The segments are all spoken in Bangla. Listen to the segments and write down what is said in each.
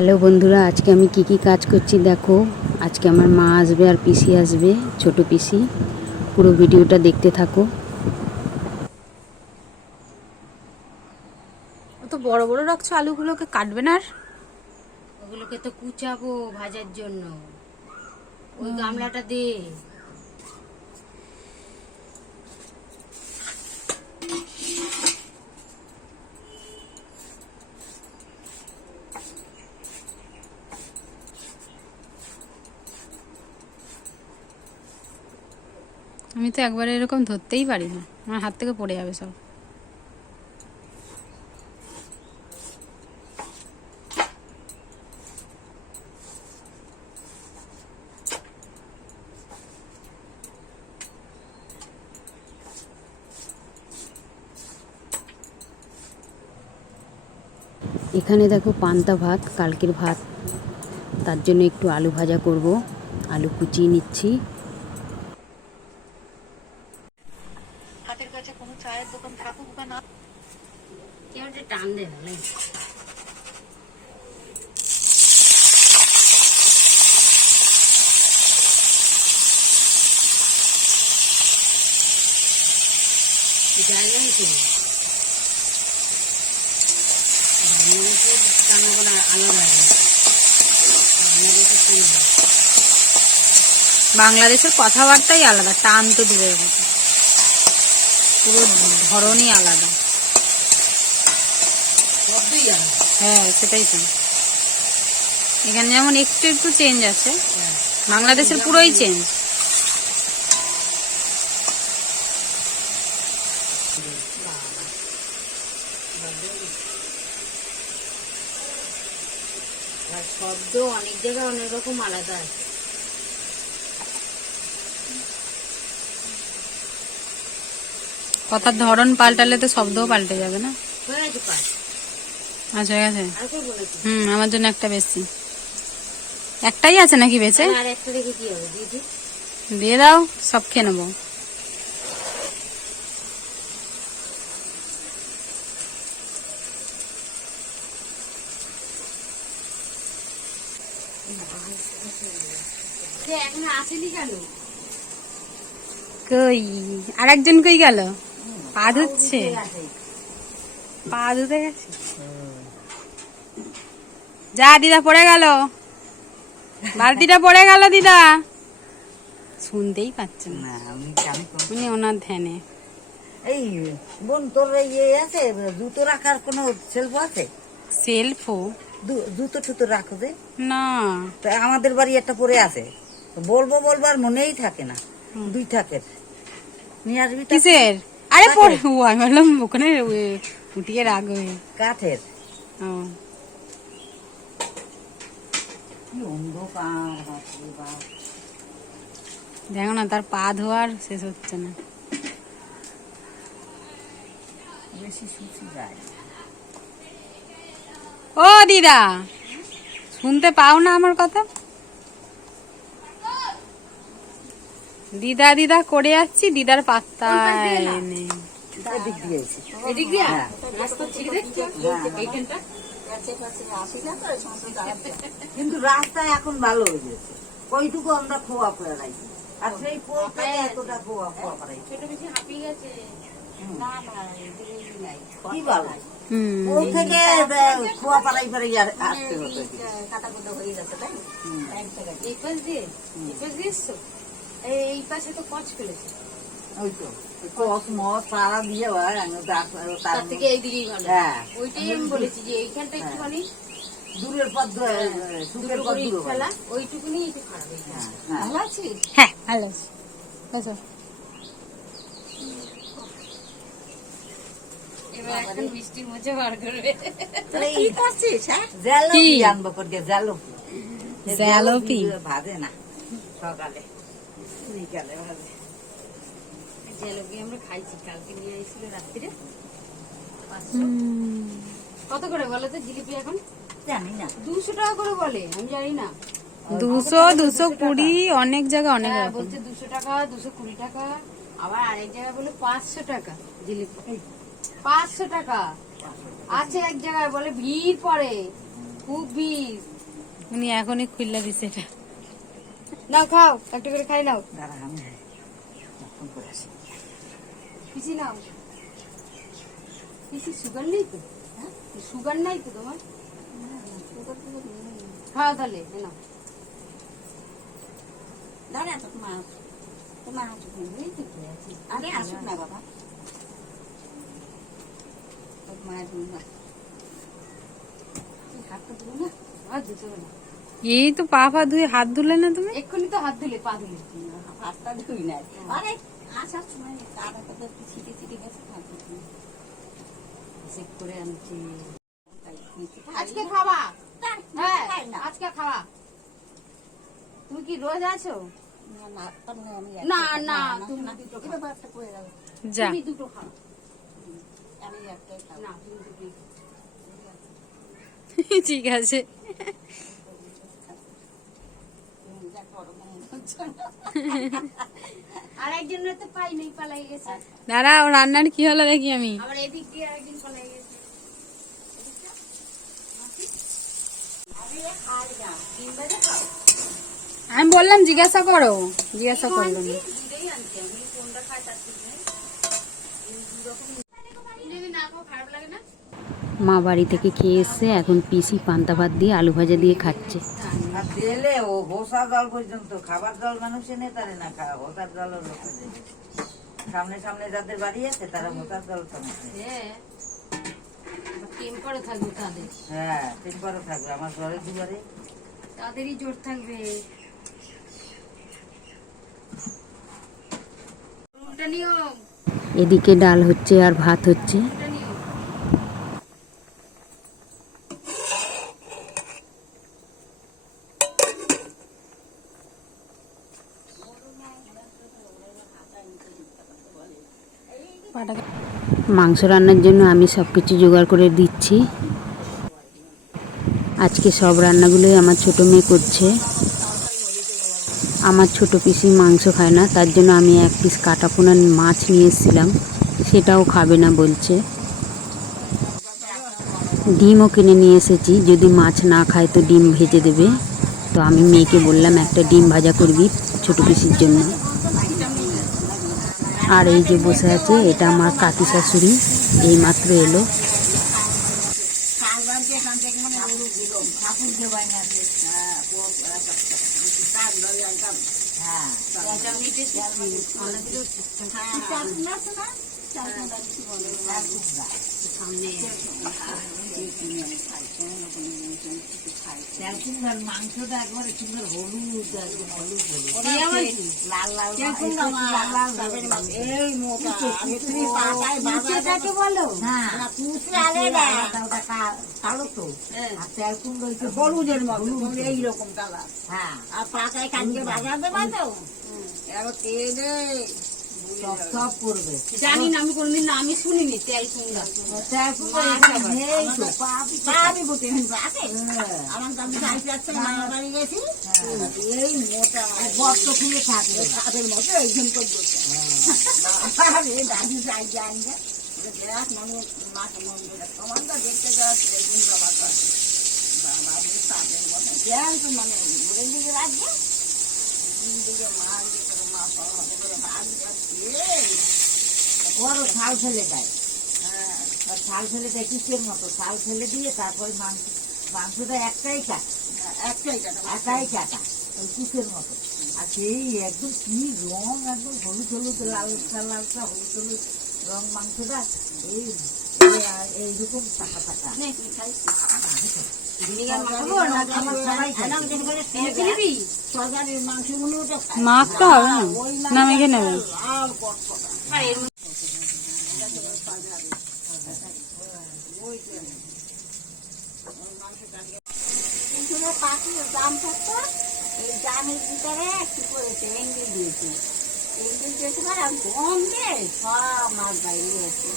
হ্যালো বন্ধুরা, আজকে আমি কি কাজ করছি দেখো। আজকে আমার মা আসবে আর পিসি আসবে, ছোট পিসি। পুরো ভিডিওটা দেখতে থাকো। তো বড় বড় রাখছো, আলুগুলোকে কাটবে না? আর ওগুলোকে তো কুচাবো ভাজার জন্য। ওই গামলাটা দে। আমি তো একবারে এরকম ধরতেই পারি না, আমার হাত থেকে পড়ে যাবে সব। এখানে দেখো পান্তা ভাত, কালকের ভাত। তার জন্য একটু আলু ভাজা করব। আলু কুচিয়ে নিচ্ছি। হাতের কাছে কোনো চায়ের দোকান থাকুক বা না, কেউ একটা টান দেবে না। জায়গা তো বাংলাদেশের কথাবার্তাই আলাদা, টান তো দূরের কথা, পুরো ধরনই আলাদা। হ্যাঁ, সেটাই তো। এখানে যেমন একটু একটু চেঞ্জ আছে, বাংলাদেশের পুরোই চেঞ্জ। শব্দ অনেক জায়গায় অনেক রকম আলাদা আছে। কথার ধরন পাল্টালে তো শব্দও পাল্টে যাবে না? হয়ে গেছে পাঁচ। আচ্ছা, হয়ে গেছে। আর কেউ বলেছে? আমার জন্য একটা বেশি। একটাই আছে নাকি বেঁচে? আর একটা রেখে কি হবে, দিদি? দিয়ে দাও, সব খেয়ে নেবো। সে এখন আসেনি কেন? কই আর একজন কই গেল? পা ধুচ্ছে, পা ধুতে গেছে। যা, দিদা পড়ে গেল, বালতিটা পড়ে গেল। দিদা শুনতেই পাচ্ছেন না, উনি ওনার ধ্যানে। এই বোন, তোর ইয়ে আছে, জুতো রাখার কোনো সেলফ আছে? সেলফও জুতো টুতো রাখো যে না। তা আমাদের বাড়ি একটা পরে আছে, বলবো আর মনেই থাকে না। দুই থাকের নিয়ে আসবি। কিসের? আরে পড়ে, আমি বললাম ওখানে উঠিয়ে রাখবে। কাঠের। ও, কি অন্ধকার, বাপরে বাপ। দেখো না, তার পা ধোয়ার শেষ হচ্ছে না। বেশি শুষি যায়। ও দিদা, শুনতে পাও না আমার কথা? দিদা দিদা করে যাচ্ছি, দিদার পাত্তা নেই। এদিক দিয়ে এসে, এদিক দিয়া হ্যাঁ। রাস্তা ঠিক দেখছো? এইখানটা কিন্তু রাস্তা এখন ভালো হয়ে গেছে, ওইটুকু আমরা খোয়া করে রাখি। আর সেই পোলটাকে এতটা খোয়া করাই ছোট বেশি হাঁপিয়ে গেছে। না না, এদিকে নাই। কি ভালো। পোল থেকে খোয়া পাড়াই আসতে হতো। কাটা কুটা হয়ে যাচ্ছে, তাই না? এই পাশ দিয়ে এসছো? এই পাশে তো কচ ফেলেছে। ওই তো কস মস সারা দিয়ে তার থেকে এইদিকেই ভালো। হ্যাঁ, ওইটাই আমি বলেছি যে এইখানটা একটুখানি দূরের পর সুখের পর দূর ফেলা, ওইটুকুনি একটু খারাপ হয়ে গেছে। ভালো আছিস? হ্যাঁ, ভালো আছি। বসো। এবার এখন মিষ্টির মজা বার করবে। কি করছিস? জালোপি আনবো করে, জালোপি। জালোপি ভাজে না সকালে, বিকালে ভাজে। জিলাপি আমরা খাইছি, কালকে নিয়ে আসছিল রাত্রিরে। কত করে বলো তো জিলিপি এখন? জানি না, 200 টাকা করে বলে, আমি জানি না। 200, 220, অনেক জায়গা অনেক রকম। বলছে 200 টাকা, 220 টাকা, আবার আরেক জায়গায় বলে 500 টাকা জিলিপি। 500 টাকা আছে এক জায়গায়, বলে ভিড় পড়ে। খুব বিষ। উনি এখনই খুললা দিছে এটা। নাও খাও, একটা করে খাই নাও। দাঁড়া আমি ফোন করে আসি। পিসি নাও। পিসি সুগার নেই তো? হ্যাঁ, সুগার নাই তো তোমার? খাও তাহলে, নাও। দাঁড়া তো তোমার হাতে আরে আসুক না বাবা। মায়ের হাতটা ধুলো না। আর দিতে হবে না। এই তো পা পা ধুয়ে হাত ধুলে না তুমি? এক্ষুনি তো হাত ধুলে, পা ধুলে। হাতটা ধুই নাই। আরে আসার সময় কাদা কাদা ছিটে ছিটে গেছে, চেক করে আনছি। আজকে আজকে খাওয়া? হ্যাঁ, খাই না। আজকে খাওয়া। তুমি কি রোজ আছো? না না, তুমি দুটো খাও। যা তুমি দুটো খাও। আমি একটাই খাবো। না, তুমি দুটোই খাও। ঠিক আছে। আর একজনের তো পাই নেই, পালাই গেছে। দাঁড়াও, রান্নার কি হলো দেখি আমি। আবার এদিক দিয়ে আরেকদিন পালাই গেছে। আমি বললাম জিজ্ঞাসা করো, জিজ্ঞাসা করলো না। দুটোই আনছি আমি, কোনটা খাই তার ঠিক নেই। যদি না খাও খারাপ লাগে না? মা বাড়ি থেকে খেয়ে এসছে, এখন পিসি পান্তা ভাত দিয়ে আলু ভাজা দিয়ে খাচ্ছে। আর দিলে ও হোসা জল পর্যন্ত, খাবার জল মানুষ এনে তারে না খাওয়া, হোসার জল সামনে সামনে যাদের বাড়ি আছে তারা হোসার জল খাবে। হ্যাঁ, টেম্পারও থাকবে তাদের। হ্যাঁ, তিনবারও থাকবে আমার ঘরে দুবারে। তাদেরই জোর থাকবে। উল্টা নিয়ম, এদিকে ডাল হচ্ছে আর ভাত হচ্ছে। উল্টা নিয়ম। মাংস রান্নার জন্য আমি সব কিছু জোগাড় করে দিচ্ছি। আজকে সব রান্নাগুলোই আমার ছোট মেয়ে করছে। আমার ছোট পিসি মাংস খায় না, তার জন্য আমি এক পিস কাটা পোনা মাছ নিয়ে এসেছিলাম, সেটাও খাবে না বলছে। ডিমও কিনে নিয়ে এসেছি, যদি মাছ না খায় তো ডিম ভেজে দেবে। তো আমি মেয়েকে বললাম একটা ডিম ভাজা করবি ছোট পিসির জন্য। আর এই যে বসে আছে, এটা আমার কাকি শাশুড়ি, এইমাত্র এলো। মাংসটা একবারে সুন্দর হলুদ, একদম হলুদ হলুদ, লাল লাল এই মোটা বলো। হ্যাঁ, কালো তো তেল কুমড়ো হলুদের মতো এইরকম কালার। হ্যাঁ, আর পাকায় কালকে বাজার দেবা তো এবার তেলে সব করবে। জানি না, আমি কোনদিন না, আমি শুনিনি তেল কুমড়া। তেল কুমড়ো নেই তো, পাবি বলতে আছে। আমার দামি শাড়ি যাচ্ছে, মামা বাড়ি গেছি, এই মোটা গর্ত খুলে থাকে তাদের মতো এইখান করে দাদু যাই জানি দেখ মানুষ মাকে মন্দিরে সমানটা দেখতে যাচ্ছে জমা করে তাদের মতো দেন তো মানে ঘুরে দিকে রাখবে দিকে মার দিকে মা পাওয়া করে ভাগ যাচ্ছে। ওরও ছাল ফেলে দেয়। হ্যাঁ, ছাল ফেলে দেয় কিসের মতো, ছাল ফেলে দিয়ে তারপরে মাংসটা একটাই কাটা ওই কুচের মতো। আর সেই একদম কি রং, একদম হলুদ হলুদ লালচা লালচা হলুদ হলুদ রং মাংসটা, এইরকম টাকা টাকা। সরকারের মাংসগুলো মাখতে হবে না, না মেখে নেবে। দাম থাকতো, এই দামের ভিতরে কি করেছে এঙ্গেল দিয়েছে, এঙ্গেল দিয়েছে আর গন্ধে সব মাছ বাইরে আছে।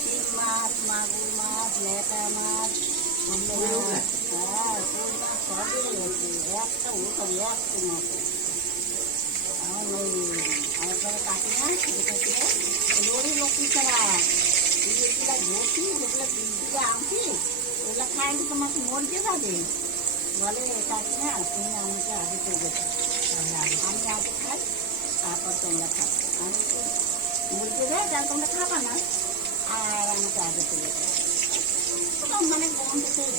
চিং মাছ, মাগুর মাছ, লেটা মাছ, হ্যাঁ কই মাছ সবই রয়েছে, একটা ওটা একটা মাছ। আমার ওই আমার ঘরে কাটি না ওই লক্ষ্মী ছাড়া যেগুলো ঘষি, যেগুলো দিকে আনছি ওগুলো খাইলে তোমাকে মরতে যাবে বলে কাকিমা তুমি আমাকে আগে চলে যাও আমি আগে খাই তারপর তোমরা খাবো আমি তো মরতে যাই তাহলে তোমরা খাবা না আর আমাকে আগে চলে যাও মানে গন্ধতেই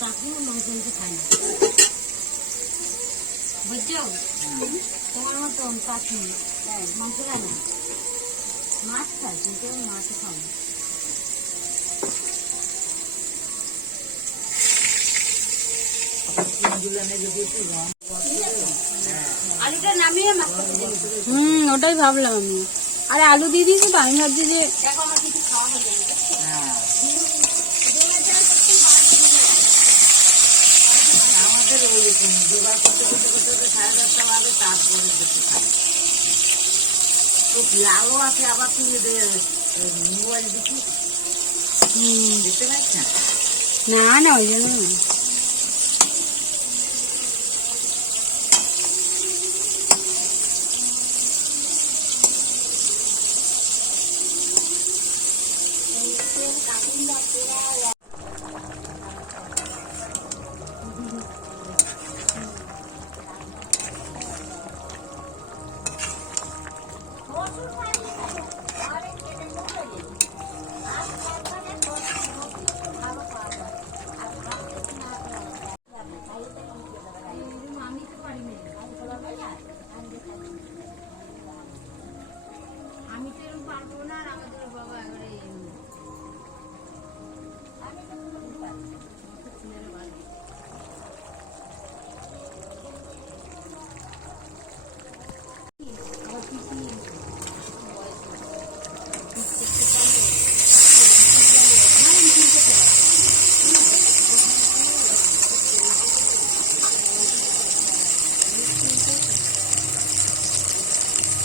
চাকরিও লোকজনকে খায় না বুঝছো তোমার মতন পাখি মাংস খায় না মাছ খায় কিন্তু মাছ খাও আলুটা নামিয়ে ওটাই ভাবলাম আমি। আরে আলু দিয়ে দিয়েছি তো, আমি ভাবছি যে দেখো আমার কিছু খাওয়া হয়ে যাবে আমাদের ওই রকম জোগাড় করতে করতে করতে 10:30টা বাজে তারপরে দেখতে খাই তো লালও আছে আবার তুই মোবাইল দেখি দেখতে পাচ্ছ না না ওই জন্য না। আমি তো এরকম পারবো না আর আমাদের বাবা এবারে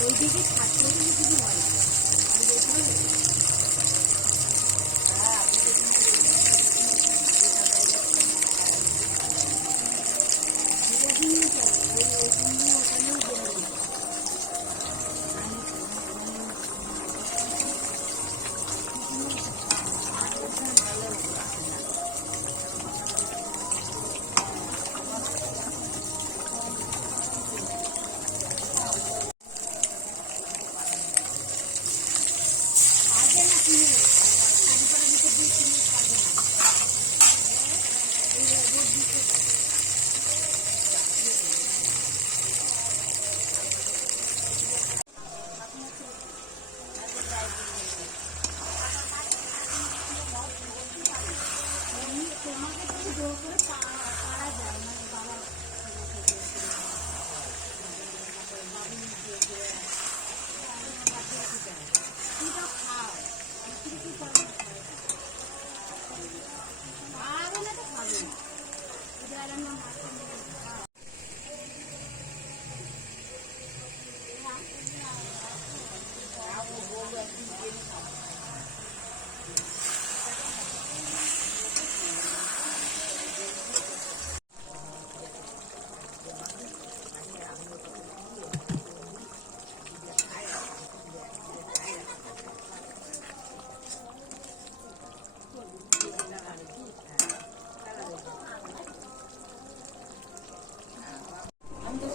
ওইদিকে থাকতে কিছু হয়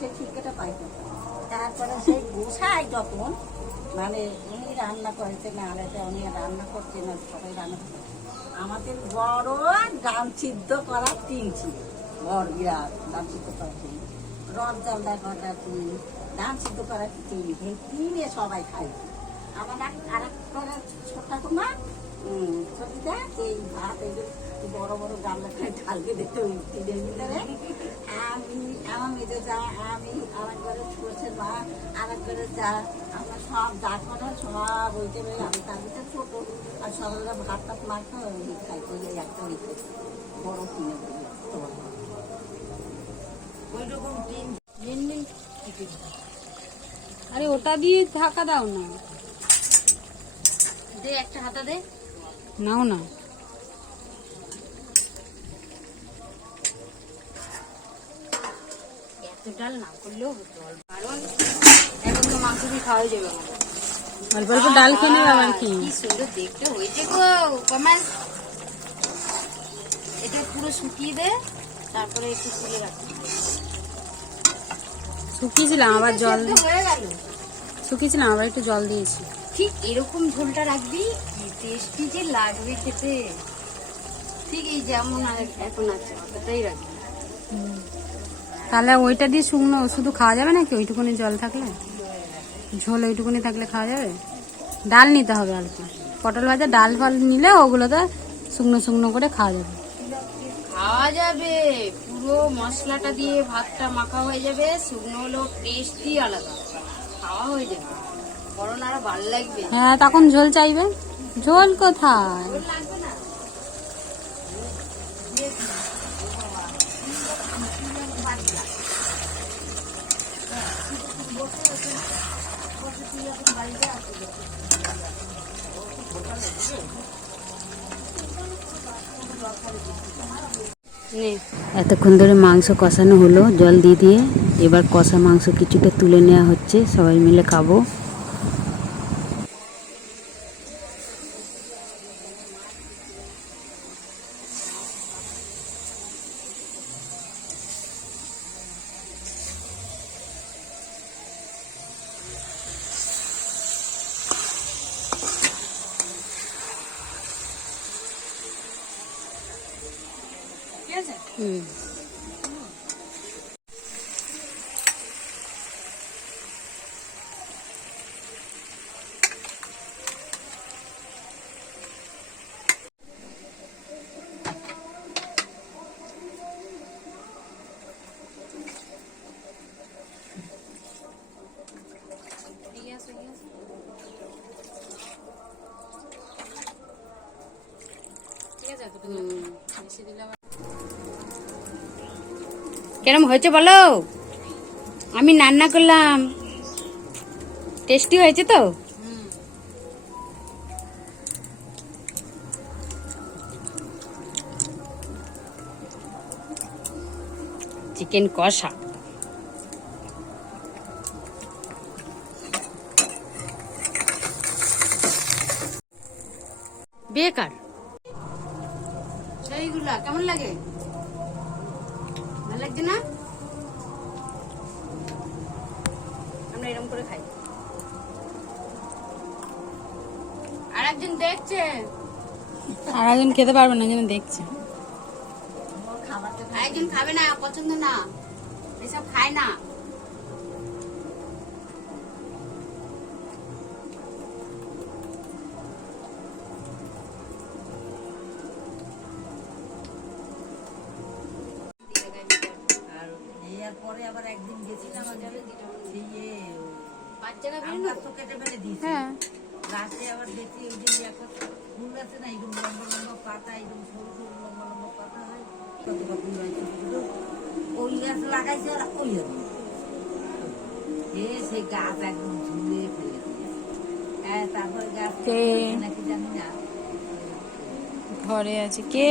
সেই ঠিকাটা পাইতো তারপরে সেই গোসাই যখন মানে উনি রান্না করেছেন আর এটা উনি রান্না করছেন আর সবাই রান্না করছেন আমাদের বড় ডাল সিদ্ধ করা টিন ছিল বড় বিরাট ডাল সিদ্ধ করা টিন রড জালদা করা টিন ডাল সিদ্ধ করা টিন এই টিনে সবাই খাই আমার আর একটা ছোট্ট তোমার ছবিটা এই ভাত এই বড় বড় গামলা খাই ঢালকে দেখতে ওই টিনের ভিতরে আমি আমার মেয়েদের যা আমি আর একবারে ছোটের মা আর একবারে যা আমরা সব যা করার সব ওইটা আমি তার ভিতরে ছোট আর সবাই ভাত টাত মারতো ওই খাই ওই একটা ওই বড় টিনের ওই রকম টিন এমনি আরে ওটা দিয়ে ঢাকা দাও না, দে একটা হাতা দে নাও না। এত ডাল না করলেও হতো কারণ এখন তো মাংস দিয়ে খাওয়াই যাবে। অল্প অল্প ডাল খেয়ে নেবে আবার কি। কি সুন্দর দেখতে হয়েছে গো কমাস। এটা পুরো শুকিয়ে দে, তারপরে একটু তুলে রাখি। শুকিয়েছিলাম আবার জল সেদ্ধ হয়ে গেল। শুকিয়েছিলাম আবার একটু জল দিয়েছি। ঠিক এরকম ঝোলটা রাখবি, কি টেস্টি যে লাগবে খেতে। ঠিক এই যেমন এখন আছে অতটাই রাখবি। তাহলে ওইটা দিয়ে শুকনো শুধু খাওয়া যাবে নাকি? ওইটুকুনি জল থাকলে, ঝোল ওইটুকুনি থাকলে খাওয়া যাবে? ডাল নিতে হবে আর কি, পটল ভাজা ডাল ফাল নিলে ওগুলোতে শুকনো শুকনো করে খাওয়া যাবে। খাওয়া যাবে, পুরো মশলাটা দিয়ে ভাতটা মাখা হয়ে যাবে। শুকনো হলেও টেস্টই আলাদা, খাওয়া হয়ে যাবে। বরং আরো ভালো লাগবে। হ্যাঁ তখন ঝোল চাইবে, ঝোল কোথায়? লাগবে না। এতক্ষণ ধরে মাংস কষানো হলো জল দিয়ে। এবার কষা মাংস কিছুটা তুলে নেওয়া হচ্ছে, সবাই মিলে খাবো। হুম। কেরম হয়েছে বলো? আমি রান্না করলাম, টেস্টি হয়েছে তো? চিকেন কষা। বেকার সেইগুলা কেমন লাগে? ভালো লাগছে না? আমরা এরকম করে খাই। আর একজন দেখছে, আর একজন খেতে পারবে না, যেন দেখছে। আর একজন খাবে না, পছন্দ না, এসব খায় না। পরে আবার একদিন গেছিলাম বাচ্চারা কেটে ফেলে দিয়েছি। হ্যাঁ লাস্টে আবার দেখি ওই যে একটা ফুল আছে না, এরকম লম্বা লম্বা পাতা, এরকম সরু সরু লম্বা লম্বা পাতা হয়, কতটা ফুল হয়েছে ওই গাছ লাগাইছে। আর ওই সেই গাছ একদম ঝুলে ফেলে দিয়েছে। হ্যাঁ তারপরে গাছ নাকি জানি না ঘরে আছে। কে?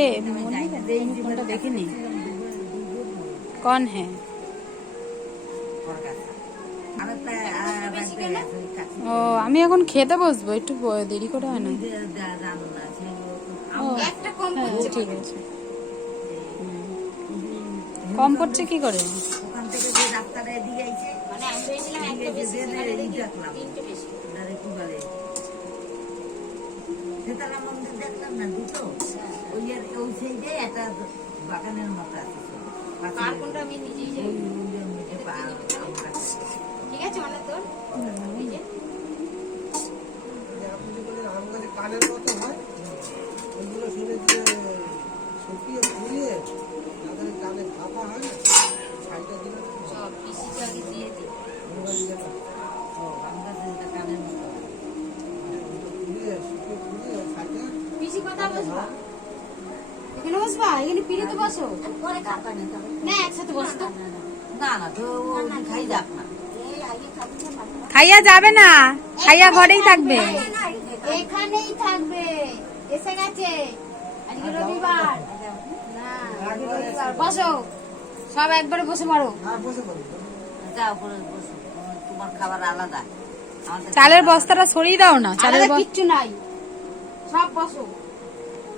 ফোনটা দেখিনি। কন? হ্যাঁ ও, আমি এখন খেতে বসবো, একটু দেরি করে হয় না? ও হ্যাঁ ঠিক আছে। কম পড়ছে কি করে? ওখান থেকে যে ডাক্তারে দিয়ে আইছে, মানে আমি ভেবেছিলাম একটা বেশি, সেখানে দেখি তিনটে বেশি। কি বলে সীতারাম মন্দির দেখলাম না দুটো, ওই সেই যে একটা বাগানের মতো আছে। কার কোনটা আমি নিজেই যাই। ঠিক আছে মানে তোর এই যে কানের মতো হয়, ওইগুলো শুনে দিয়ে শুকিয়ে ধুয়ে তাদের কানে ভাপা হয় না, ছাইটা দিলে সব পিসিকে আগে দিয়ে দিই। কানের মতো ধুয়ে শুকিয়ে ধুয়ে ছাইটা পিসি কথা বসবা, এখানে বসবা, এখানে পিড়িতে বসো। পরে কার কানে না একসাথে বসো তো। না না তো খাই যাক না। খাইয়া যাবে না, খাইয়া ঘরেই থাকবে। এখানেই থাকবে, এসে গেছে। আজকে রবিবার না, রবিবার। বসো সব একবারে বসে পড়ো। বসে পড়ো। যাও করে বসো, তোমার খাবার আলাদা। চালের বস্তাটা সরিয়ে দাও না, আলাদা কিচ্ছু নাই, সব বসো।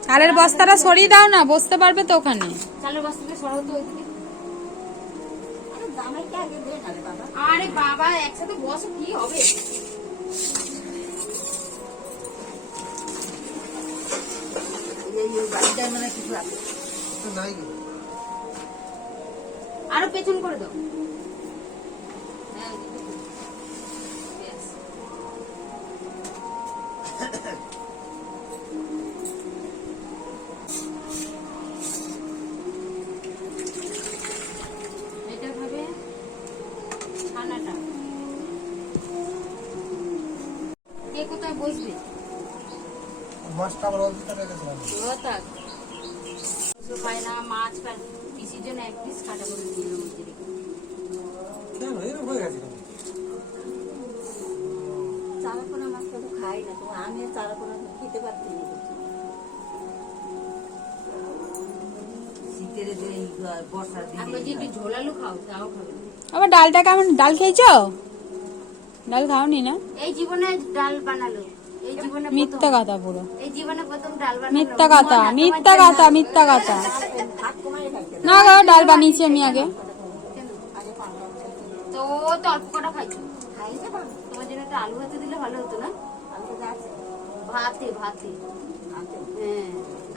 চালের বস্তাটা সরিয়ে দাও না, বসতে পারবে তো ওখানে। চালের বস্তাকে সরাও তো ওইদিকে। আরে জামাইকে আগে দে না রে বাবা। আরে বাবা একসাথে বসো, কি হবে? এই বাড়িটা মানে কিছু আছে তো নাই কি? আরো পেছন করে দাও। হ্যাঁ, ব্যাস। এটা ভাবে ছানাটা কে কোথায় বসবে? মাছটা আবার অল্পটা রেখেছিলাম। রতাক পায় না, মাছ পায় পিসির জন্য এক পিস কাটা করে দিল মধ্যে রেখে। কেন এরকম হয়ে গেছে কেন? চারাপোনা মাছটা তো খাই না, তোমার আমি চারাপোনা খেতে পারছি না। শীতের যে এই বর্ষার আমরা দিনে যদি ঝোলালু খাও তাও খাবে না। আবার ডালটা কেমন, ডাল খেয়েছো? ডাল খাওনি না? এই জীবনে ডাল বানালো, এই জীবনে মিথ্যা কথা পুরো, এই জীবনে প্রথম ডাল বানালো। মিথ্যা কথা, মিথ্যা কথা, মিথ্যা কথা। ভাত কমাই খাইছে না গো, ডাল বানিয়েছি আমি আগে। আগে পান্তা তো ও তো অল্প কটা খাইছো, খাইছে বা তোমার জন্য একটা আলু ভাতে দিলে ভালো হতো না? আমি তো যাচ্ছি ভাতে ভাতে আনতে হ্যাঁ,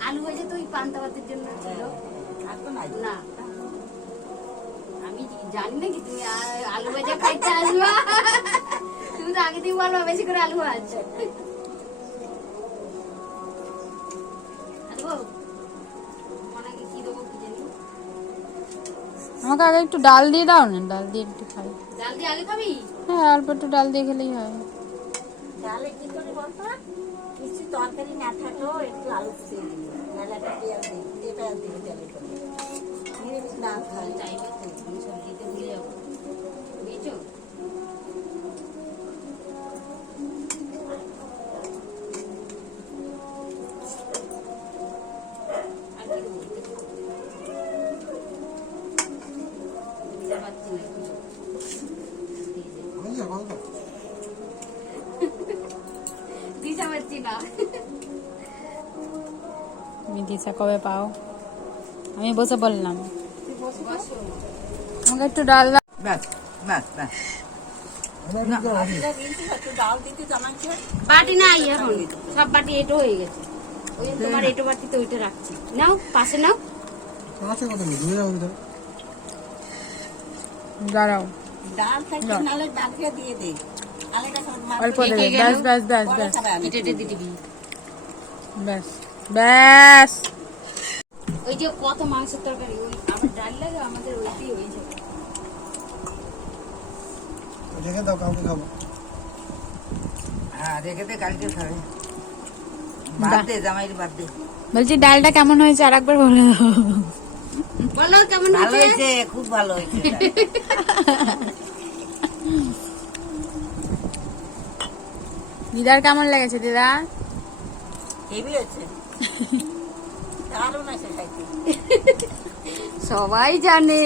আলু ভাজা তো ওই পান্তা ভাতের জন্য ছিল আর তো নাই না। আমি জানি না কি তুমি আলু ভাজা খাইতে আসবা, তুমি তো আগে থেকে বলবা বেশি করে আলু ভাজ। আলু মনাকে কি দেবো কি জানি, আমাকে আগে একটু ডাল দিয়ে দাও না, ডাল দিয়ে একটু খাই। ডাল দিয়ে আলু খাবি? হ্যাঁ, অল্প একটু ডাল দিয়ে খেলেই হয়। তাহলে কি করে বলতো, কিছু তরকারি না থাকলেও একটু আলু দিয়ে দিবি, নাহলে একটা পেঁয়াজ দিবি, দিয়ে পেঁয়াজ দিবি তেলের করে নিরামিষ না খাই চাইবে তো তুমি সবজিতে ভুলে যাবো, বুঝেছো? আর কি দেবো? বুঝতে পারছি না কি দেবো। দিয়ে দে। হয়েছে গল্প? দিশা পাচ্ছি না। তুমি দিশা কবে পাও? আমি বসে বললাম বসো। আমাকে একটু ডাল দাও। ব্যাস ব্যাস ব্যাস আমার দিকে হবে। একটু ডাল দিতে জানাচ্ছি বাটি নাই এখন, সব বাটি এটো হয়ে গেছে। ওই জন্য তোমার এটো বাটিতে ওইটা রাখছি। নাও পাশে নাও। আছে কত নেই, ধুয়ে যাবো তো। দাঁড়াও, ডাল থাকলে নালে ডালকে দিয়ে দে আলেটা অল্প একে দেবে। গেল। ব্যাস ব্যাস ব্যাস ব্যাস এটা দিয়ে দিবি। ব্যাস ব্যাস। ওই যে কত মাংসের তরকারি, ওই আমার ডাল লাগে আমাদের ওইটাই হয়ে যাবে। রেখে দাও, কাউকে খাবো। হ্যাঁ রেখে দে, কালকে খাবে বার্থডে জামাইয়ের বার্থডে বলছি ডালটা কেমন হয়েছে আর একবার বলে দাও। বলো কেমন ভালো হয়েছে? হয়েছে, খুব ভালো হয়েছে দিদার কেমন লেগেছে? দিদা হেভি হয়েছে দারুণ আছে খাইতে সবাই জানে।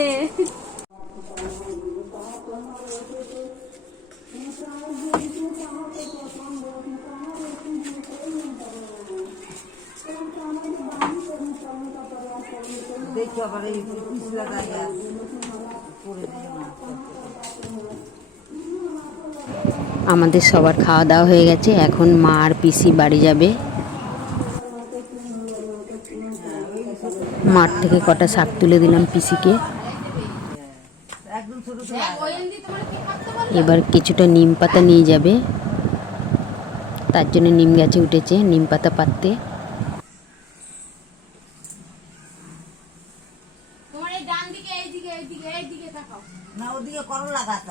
দেখি আবার এই পিছলা জায়গা করে দিও না। আমাদের সবার খাওয়া দাওয়া হয়ে গেছে, এখন মা আর পিসি বাড়ি যাবে। মাঠ থেকে কটা শাক তুলে দিলাম পিসিকে। একদম ছোট ছোট এবার কিছুটা নিম পাতা নিয়ে যাবে, তার জন্য নিম গাছে উঠেছে নিম পাতা পাততে। না ওদিকে করলা গাছ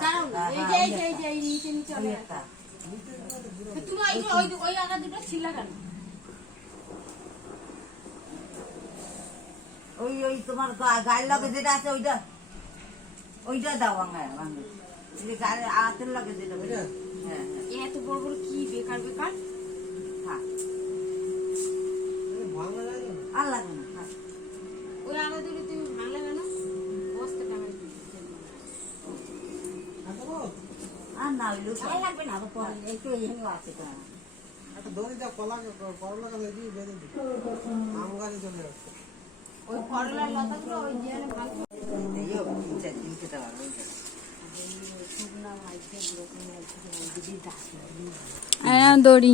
ওই ওই তোমার গায়ের লগে যেটা আছে ওইটা ওইটা দাও ভাঙায় ভাঙে গায়ের হাতের লগে যেটা হ্যাঁ হ্যাঁ এত বড় বড় কি বেকার বেকার হ্যাঁ ভাঙা যায় না। আর লাগে না হ্যাঁ। ওই আগে দিলে তুমি ভাঙলে কেন? বস্তাটা আমার খাবো? আর না আর লাগবে না, আবার পরে একটু এখানেও আছে তো। একটা দড়ি যা করলা গাছ দিয়ে বেঁধে দিই, আম গাছে চলে যাচ্ছে। ওই করলার লতাগুলো ওই জিয়ানে ভাঙছে। এইও 3-4 দিন খেতে পারবে। দড়ি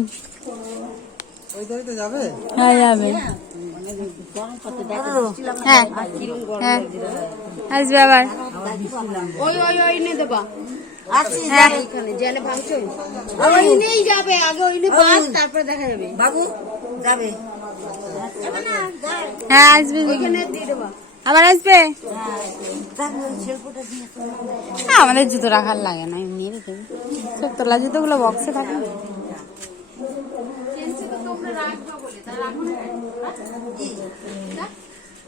ওই দড়িতে যাবে? হ্যাঁ যাবে। গরম করতে দেখো হ্যাঁ হ্যাঁ আসবে আবার। ওই ওই ওই নে দেবা আসছি হ্যাঁ এখানে জিয়ানে ভাঙছে ওই নেই যাবে আগে ওই নে বাদ তারপরে দেখা যাবে বাবু যাবে। যাবে না, যাবে। হ্যাঁ আসবে ওইখানে দিয়ে দেবা আবার আসবে। যাবে, ওই ছেলেপুটা দিয়ে হ্যাঁ, আমাদের জুতো রাখার লাগে না, এমনি রেখে দিই। সব তোলা জুতোগুলো বক্সে থাকে। তোমরা রাখবা বলে তা রাখো না কেন?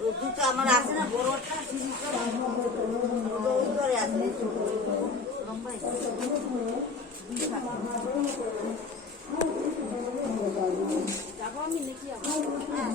ওই দুটো আমার আছে না, বড়টা ওই ঘরে আছে। লম্বাই যাবো আমি নাকি যাবো হ্যাঁ